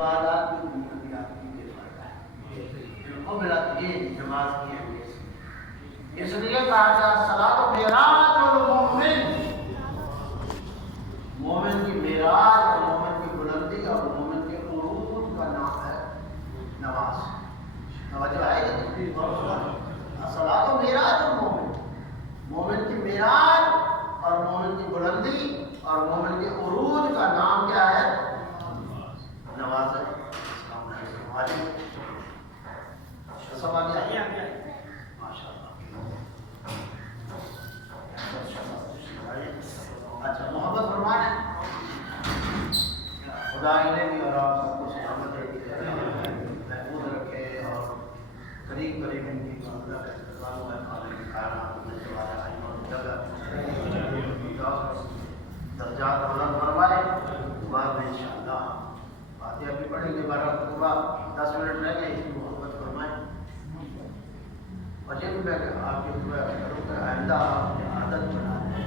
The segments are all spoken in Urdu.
عبادات میں دنیا کی آپ کی یہ فائدہ ہے ان کو ملا یہ نماز کی اہمیت اس لیے کہا جا صلاۃ معراج المومن مومن کی معراج اور مومن کی بلندی اور مومن کے عروج کا نام ہے نماز توجہ ہے کہ صلاۃ معراج المومن مومن کی معراج اور مومن کی بلندی اور مومن کے عروج کا نام کیا ہے نماز ہے سوال ہے اچھا محبت فرمانے خدا انہیں بھی اور آپ سب کو سلامت محفوظ رکھے اور قریب قریب ان کی درجات بلند فرمائے بعد میں انشاءاللہ باتیں ابھی پڑھیں گے 10 منٹ رہ گئے اس کی محبت فرمائیں اور یہ بھی میں آپ کے آئندہ آپ نے عادت بنا ہے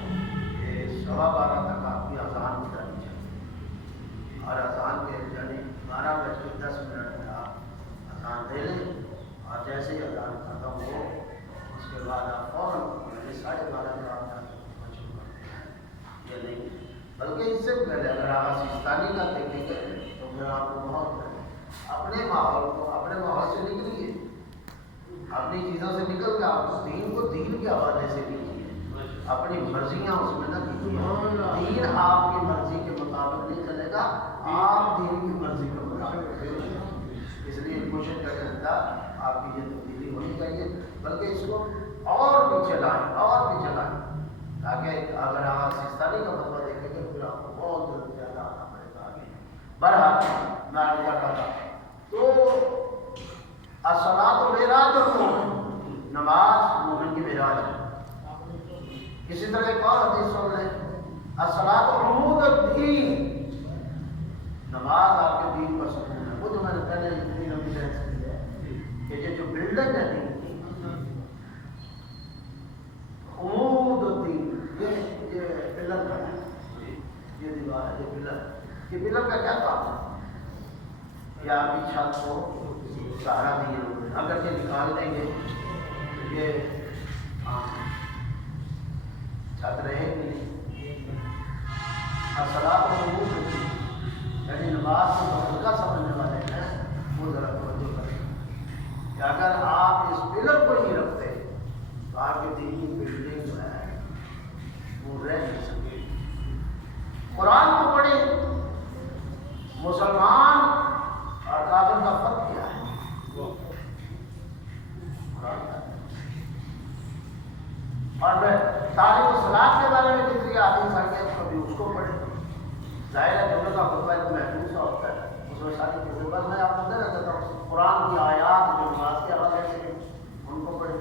کہ 12:15 تک آپ کی اذان ہو جانی چاہیے اور اذان کے یعنی 12:10 میں آپ اذان دے لیں اور جیسے ہی اذان ختم ہو اس کے بعد آپ فوراً 12:30 میں آپ شروع کرتے ہیں یہ نہیں بلکہ اس سے پہلے اگر آپ سیستانی کا دیکھیں گے تو پھر آپ کو بہت اپنے ماحول سے نکلیے اپنی چیزوں سے نکل کے آپ اس دین کو دین کے حوالے سے لیجیے اپنی مرضیاں اس میں نہ کیجیے دین آپ کی مرضی کے مطابق نہیں چلے گا آپ دین کی مرضی کے مطابق اس لیے کوشش کرتا آپ کی یہ تبدیلی ہونی چاہیے بلکہ اس کو اور پیچھے لائیں تاکہ اگر آپ سیستانی کا فتویٰ دیکھیں گے پھر آپ کو بہت زیادہ آنا پڑے گا آگے بہرحال میں آگے کیا کہا تو الصلاۃ معراج المومن نماز مومن کی معراج ہے اسی طرح ایک اور حدیث سن لیں الصلاۃ عمود الدین نماز آپ کے دین پر سکون ہے وہ جو میں نے پہلے اتنی لمبی بحث کی ہے کہ یہ جو بلڈنگ ہے دین کی عمود الدین یہ پلر کا ہے یہ دیوار ہے یہ پلر کا کیا کام ہے یہ آپ کی چھت کو سہارا دیے ہوئے اگر یہ نکال دیں گے تو یہ چھت رہے گی نہیں الصلاۃ عمود الدین یعنی نماز کو ہلکا سمجھنے والے ہیں وہ ذرا توجہ کریں کہ اگر آپ اس پلر کو نہیں رکھتے تو آپ کی دین کی بلڈنگ جو ہے وہ رہ نہیں سکے قرآن کو پڑھیں مسلمان اور کافر کا فرق کیا ہے اور میں تاریخ صلاح کے بارے میں جتنی حدیث آ گئی کبھی اس کو پڑھیں ظاہر ہے جملے کا خطبہ ایک محفوظ سا ہوتا ہے اس میں ساری چیزیں بس میں آپ کو دے رہا تھا قرآن کی آیات جو نماز کے حوالے سے ان کو پڑھیں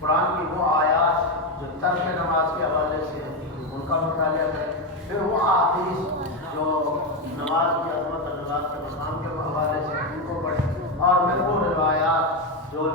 قرآن کی وہ آیات جو ترک نماز کے حوالے سے ان کا مطالعہ کریں پھر وہ احادیث جو نماز کی عظمت اور نماز کے مقام کے حوالے سے ان کو پڑھیں اور پھر وہ روایات جو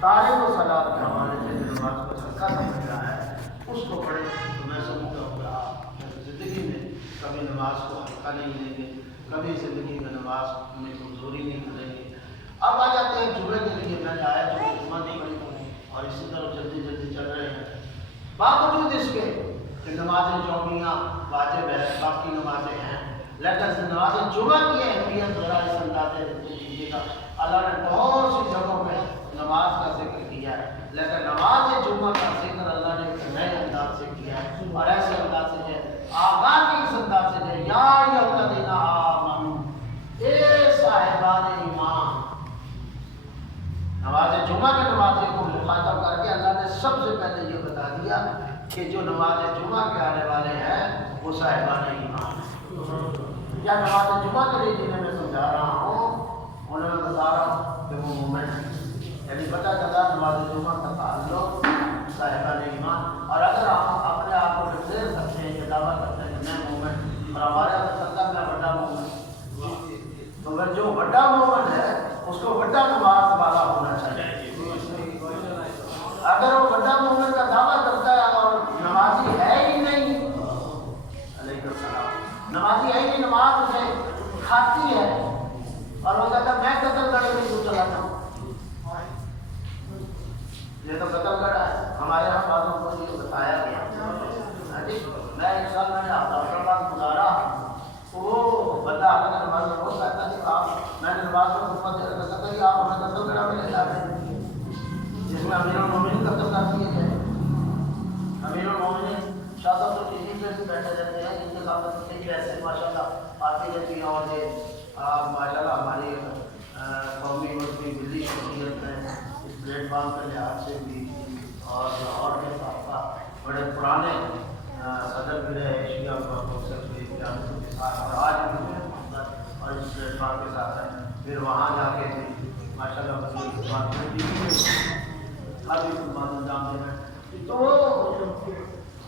تاریخ و صلاح کے حوالے سے جو نماز کو ہلکا سمجھ رہا ہے اس کو پڑھیں تو میں سمجھتا ہوں کہ آپ زندگی میں کبھی نماز کو ہلکا نہیں لیں گے کبھی زندگی میں نماز میں کمزوری نہیں کریں گے اب آ جاتے ہیں جمعے کے لیے میں نے آیا جو جمعہ نہیں پڑھی اور اسی طرح جلدی چل رہے ہیں باوجود اس کے کہ نمازیں جومیاں واجب ہے باقی نمازیں ہیں لیکن نماز جمعہ کی اہمیت ذرا اس اندازے دیجیے گا اللہ نے بہت سی جگہوں میں نماز کا ذکر کیا ہے لیکن نماز جمعہ کا ذکر اللہ نے ایک نئے انداز سے کیا ہے اور ایسے انداز سے ہے آغاز کی اس انداز سے ہے یا الذین آمنوا اے صاحبان ایمان نماز جمعہ کے نمازی کو مخاطب کر کے اللہ نے سب سے پہلے یہ بتا دیا کہ جو نماز جمعہ کے آنے والے ہیں وہ صاحبان ایمان ہیں یا نماز جمعہ کے لیے جنہیں میں سمجھا رہا ہوں انہیں میں بتا رہا ہوں کہ وہ مومن ہیں یعنی پتہ چلا نماز جمعہ کا تعلق صاحبان ایمان اور اگر ہم اپنے آپ کو ڈکلیئر کرتے ہیں کہ دعویٰ کرتے ہیں کہ میں مومن اور ہمارے اندر چلتا ہے میں بڑا مومن تو پھر جو بڑا مومن ہے اس کو بڑا نماز والا ہونا چاہیے اگر وہ بڑا مومن کا دعویٰ کرتا ہے اور نمازی ہے ہی نہیں علیہ السلام نمازی ہے ہی نہیں نماز اسے کھاتی ہے نظام کے لحاظ سے بھی اور لاہور کے ساتھ ساتھ بڑے پرانے صدر بھی رہے ایشیا کے ساتھ اور آج بھی اور اس اعتبار کے ساتھ ساتھ پھر وہاں جا کے بھی ماشاء اللہ ابھی خدمات انجام دے رہے ہیں. تو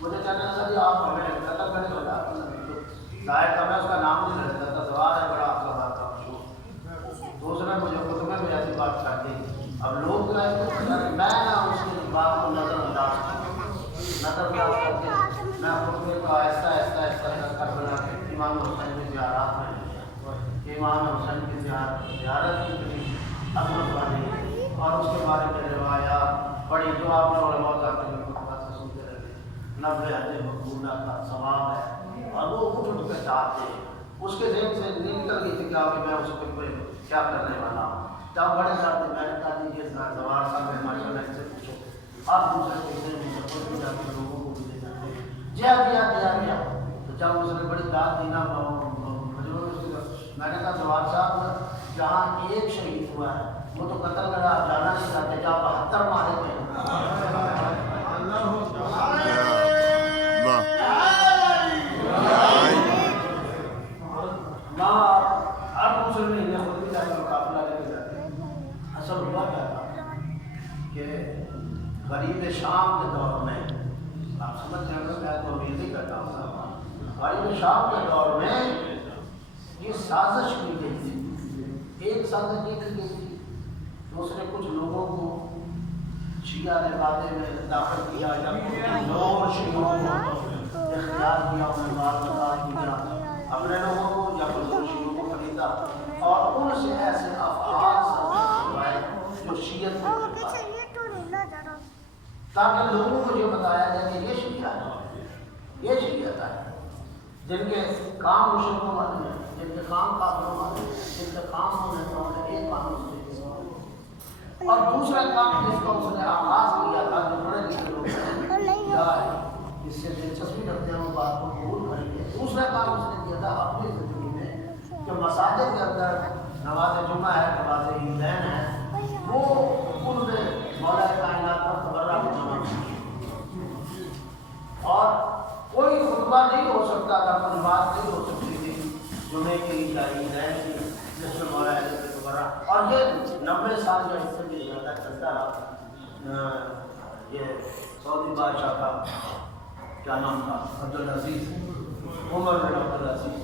مجھے کہنا تھا کہ آپ ہمیں قتل کرنے والا ظاہر تھا میں اس کا نام نہیں رہتا تھا سوال ہے بڑا آپ کا بات کا مشہور دوسرے مجھے خطبے میں ایسی بات کر دی. اب لوگ جو ہے میں نہ اس کی بات کو نظر انداز کر کے میں خطبے کو آہستہ آہستہ آہستہ کر بنا کے امام حسین کے زیارات میں امام حسین کی زیارت کی قریب عظمت والی اور اس کے بارے میں روایات بڑی جو آپ نے علماء ذات میں خطبات سے سنتے رہتے 90 حج مقبولہ کا ثواب ہے اور وہ اٹھ کے چاہتے ہیں. اس کے ذہن سے نکل گئی تھی کہ میں اس پہ کیا کرنے والا ہوں. جب بڑے چاہتے میں نے کہا دیجیے زوار صاحب ہے ماشاء اللہ ان سے پوچھو آپ دوسرے کہتے ہیں سپورٹ بھی جاتے ہیں لوگوں کو بھی لے جاتے ہیں جیا تو جب اس نے بڑی داد دینا میں نے کہا زوار صاحب جہاں ایک شہید ہوا ہے وہ تو قتل کرا جانا نہیں چاہتے جہاں 72 مارے گئے ہر دوسرے مہینے خود بھی جا کے مقابلہ لے کے جاتے ہیں. اصل ہوا کیا تھا کہ غریب شام کے دور میں آپ سمجھ جائیں گے میں تو امید ہی کرتا ہوں غریب شام کے دور میں یہ سازش کی گئی تھی. ایک سازش یہ کی گئی تھی تو اس نے کچھ لوگوں کو شیعہ لبادے میں داخل کیا یا لوگ شیعوں کو اختیار کیا انہیں بات کیا اپنے لوگوں کو یا کچھ شیعوں کو خریدا اور ان سے ایسے افعال سوائے جو شیعت میں تاکہ لوگوں کو یہ بتایا جائے کہ یہ شیعہ ہے یہ شیعت ہے جن کے کام مشرکوں والے ہیں جن کے کام کافروں والے ہیں جن کے کام ہونے والے ایک کام اس نے اور دوسرا کام جس کا اس نے آغاز کیا تھا جو بڑے لکھے لوگ کیا ہے اس سے دلچسپی رکھتے ہیں وہ بات کو قبول کریں گے. دوسرا کام اس نے کیا تھا اپنی زندگی میں جو مساجد کے اندر نماز جمعہ ہے نماز عیدین ہے وہ ان میں مولا کائنات پر تبرہ جمع اور کوئی خطبہ نہیں ہو سکتا تھا کوئی بات نہیں ہو سکتی تھی جمعے کی عیدین کی جس میں مولا تبرہ اور یہ 90 سال جو اس سے بھی زیادہ چلتا رہا. یہ سعودی بادشاہ کا کیا نام تھا عبدالعزیز عمر بن عبدالعزیز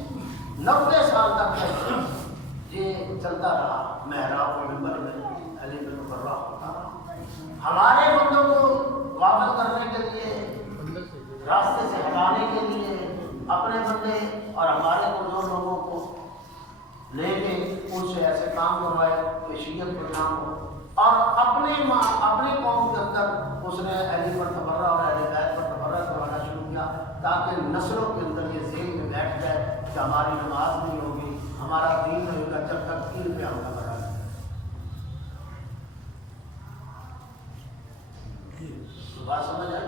90 سال تک یہ چلتا رہا. محراب و منبر میں علی بن مبرہ ہوتا رہا. ہمارے بندوں کو غافل کرنے کے لیے راستے سے ہٹانے کے لیے اپنے بندے اور ہمارے کمزور لوگوں کو لے کے ان سے ایسے کام کروائے کہ شیعت پر نام ہو اور اپنے قوم کے اندر اس نے علی پر تبرہ اور اہل بیت پر تبرہ کروانا شروع کیا تاکہ نسلوں کے اندر یہ ذہن میں بیٹھ جائے کہ ہماری نماز نہیں ہوگی ہمارا دین نہیں ہوگا جب تک دین پہ ہم نہ بڑھا بات سمجھ آئی.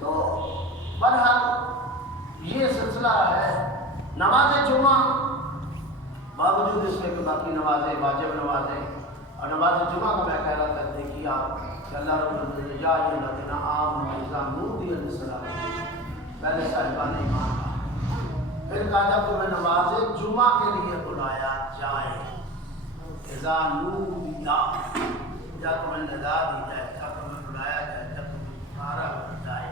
تو بہرحال یہ سلسلہ ہے نماز جمعہ باوجود اس میں کہ باقی نمازیں واجب نمازیں اور نماز جمعہ کا میں کہہ رہا تھا دیکھیے آپ کہ اللہ رب العزت یا الذین آمنوا اذا نودی للصلاۃ پہلے صاحبان ایمان پھر کہا جب تمہیں نماز جمعہ کے لیے بلایا جائے اذا نودی جب تمہیں ندا دی جائے جب تمہیں بلایا جائے جب تمہیں پکارا جائے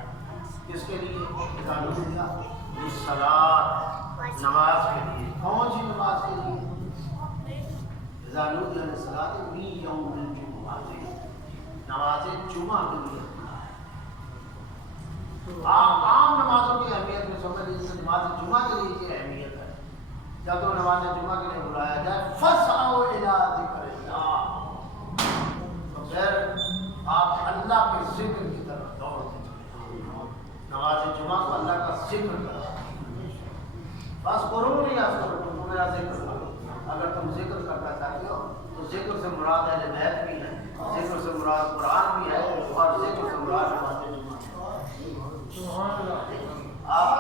کس کے لیے اذا نودی للصلاۃ نماز کے لیے. کون سی نماز کے لیے اذا نودی للصلاۃ فی یوم الجمعہ نماز جمعہ کے لیے. عام نمازوں کی اہمیت میں سمجھ لیجیے نماز جمعہ کے لیے یہ اہمیت ہے. جب تو نماز جمعہ کے لیے بلایا جائے فسعوا الی ذکر اللہ تو پھر آپ اللہ کے ذکر کی طرف دوڑتے چلے. نماز جمعہ کو اللہ کا ذکر کرنا بس قرون یا تم میرا ذکر کرو. اگر تم ذکر کرنا چاہتے ہو تو ذکر سے مراد اہل بیت بھی ہے ذکر سے مراد قرآن بھی ہے اور ذکر سے مراد نماز جمعہ. آپ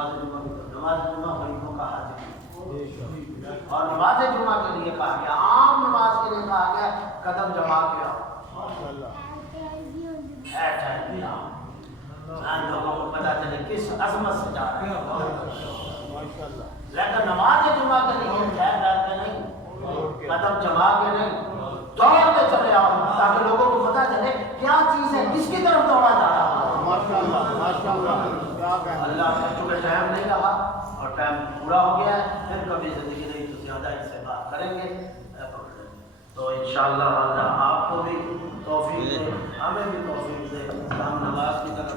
نماز جمعہ غریبوں کا حاجت ہے اور نماز جمعہ کے لیے کہا گیا، عام نماز کے لیے کہا گیا قدم جما کے آؤ، لوگوں کو پتا چلے کس عظمت سے جا رہے ہیں، لیکن نماز جمعہ کے لیے ٹھہر ڈال کے نہیں، قدم جما کے نہیں، دوڑ کے چلے آؤ تاکہ لوگوں کو پتا چلے کیا چیز ہے، کس کی طرف دوڑا جا رہا ہے۔ اللہ کا چونکہ ٹائم نہیں رہا اور ٹائم پورا ہو گیا ہے، پھر کبھی زندگی نہیں تو زیادہ اس سے بات کریں گے، تو انشاءاللہ اللہ آپ کو بھی توفیق دے، ہمیں بھی توفیق دے، ہم نماز کی طرف